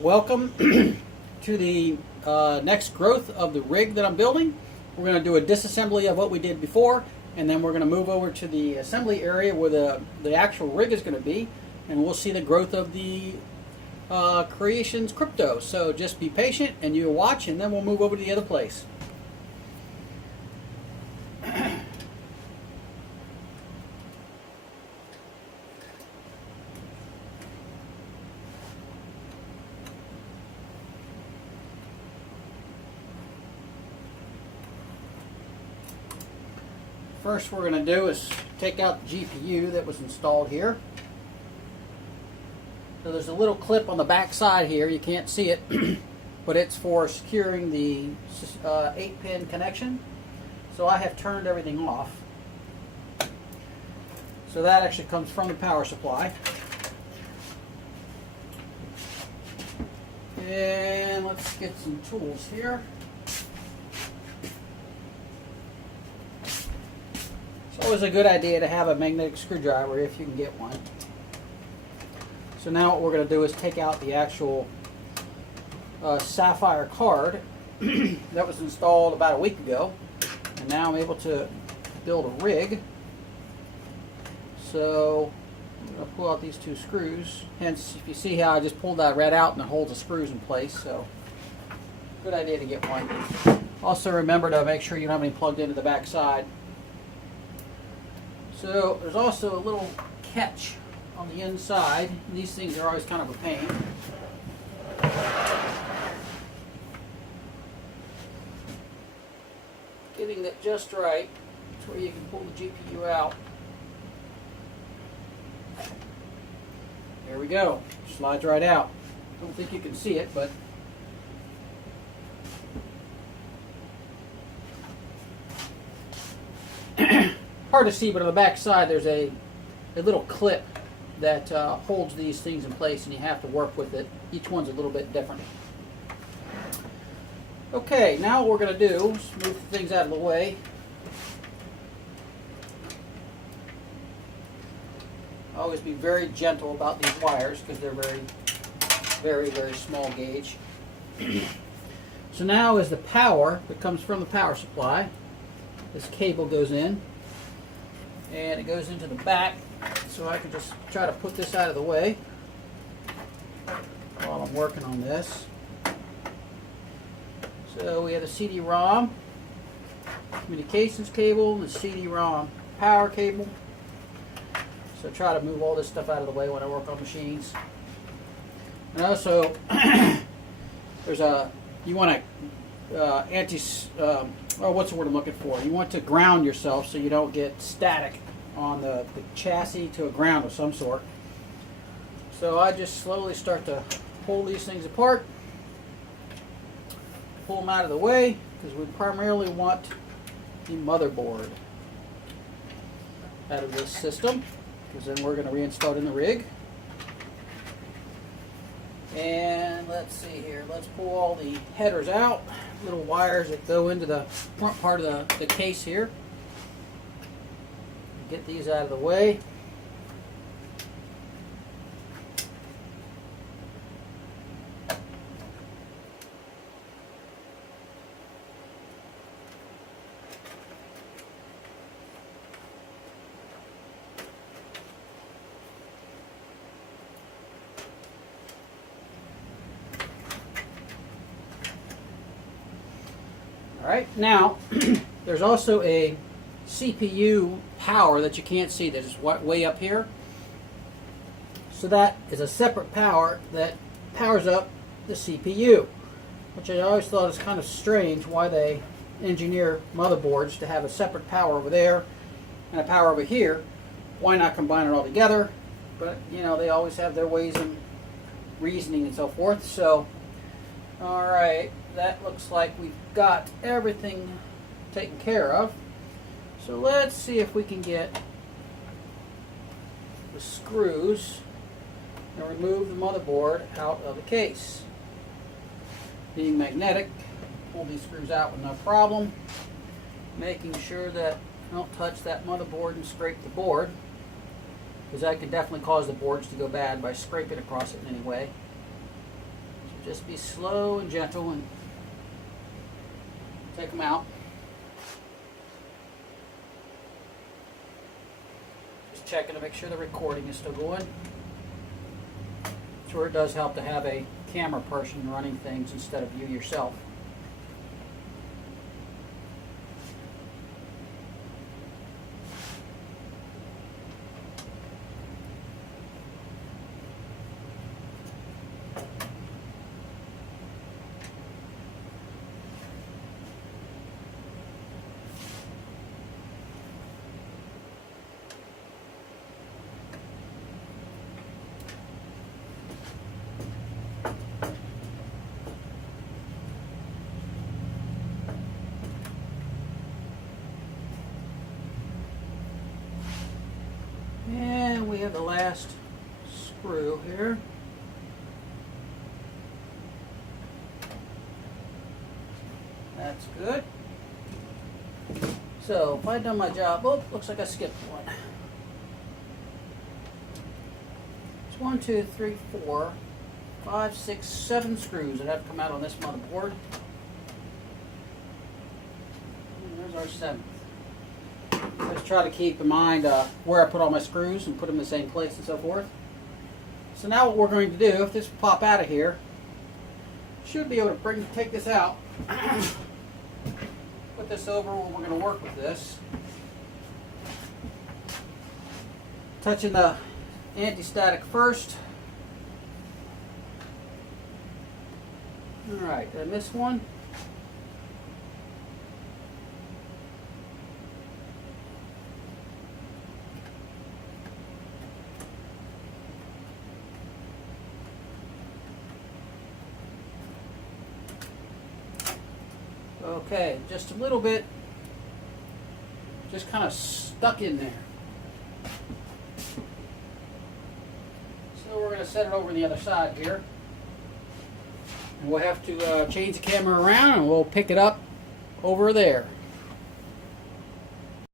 Welcome to the next growth of the rig that I'm building. We're going to do a disassembly of what we did before, and then we're going to move over to the assembly area where the actual rig is going to be, and we'll see the growth of the Creations Crypto. So just be patient and you watch, and then we'll move over to the other place. First we're going to do is take out the GPU that was installed here. So there's a little clip on the back side here, you can't see it, but it's for securing the 8-pin connection. So I have turned everything off. So that actually comes from the power supply. And let's get some tools here. It's always a good idea to have a magnetic screwdriver if you can get one. So now what we're going to do is take out the actual Sapphire card that was installed about a week ago. And now I'm able to build a rig. So I'm going to pull out these two screws. Hence, if you see how I just pulled that right out and it holds the screws in place. So good idea to get one. Also remember to make sure you don't have any plugged into the back side. So there's also a little catch on the inside. These things are always kind of a pain. Getting that just right to where you can pull the GPU out. There we go. Slides right out. Don't think you can see it, but hard to see, but on the back side there's a little clip that holds these things in place, and you have to work with it. Each one's a little bit different. Okay, now what we're going to do is move things out of the way. Always be very gentle about these wires because they're very small gauge. So now is the power that comes from the power supply. This cable goes in, and it goes into the back, so I can just try to put this out of the way while I'm working on this. So we have the CD-ROM communications cable and the CD-ROM power cable. So try to move all this stuff out of the way when I work on machines. And also, there's you want to what's the word I'm looking for? You want to ground yourself so you don't get static on the chassis to a ground of some sort. So I just slowly start to pull these things apart, pull them out of the way, because we primarily want the motherboard out of this system, because then we're going to reinstall it in the rig. And let's see here, let's pull all the headers out, little wires that go into the front part of the case here. Get these out of the way. Alright, now there's also a CPU power that you can't see that is way up here. So that is a separate power that powers up the CPU, which I always thought is kind of strange why they engineer motherboards to have a separate power over there and a power over here. Why not combine it all together? But you know, they always have their ways and reasoning and so forth. So alright, that looks like we've got everything taken care of. So let's see if we can get the screws and remove the motherboard out of the case. Being magnetic, pull these screws out with no problem. Making sure that I don't touch that motherboard and scrape the board, because that can definitely cause the boards to go bad by scraping across it in any way. Just be slow and gentle and take them out. Just checking to make sure the recording is still going. Sure, it does help to have a camera person running things instead of you yourself. And we have the last screw here. That's good. So if I've done my job, oh, looks like I skipped one. It's 1, 2, 3, 4, 5, 6, 7 screws that have to come out on this motherboard. And there's our 7th. Let's try to keep in mind where I put all my screws and put them in the same place and so forth. So now what we're going to do, if this pop out of here, should be able to take this out, put this over where we're going to work with this. Touching the anti-static first. Alright, did I miss one? Okay, just a little bit, just kind of stuck in there. So we're going to set it over the other side here. And we'll have to change the camera around and we'll pick it up over there.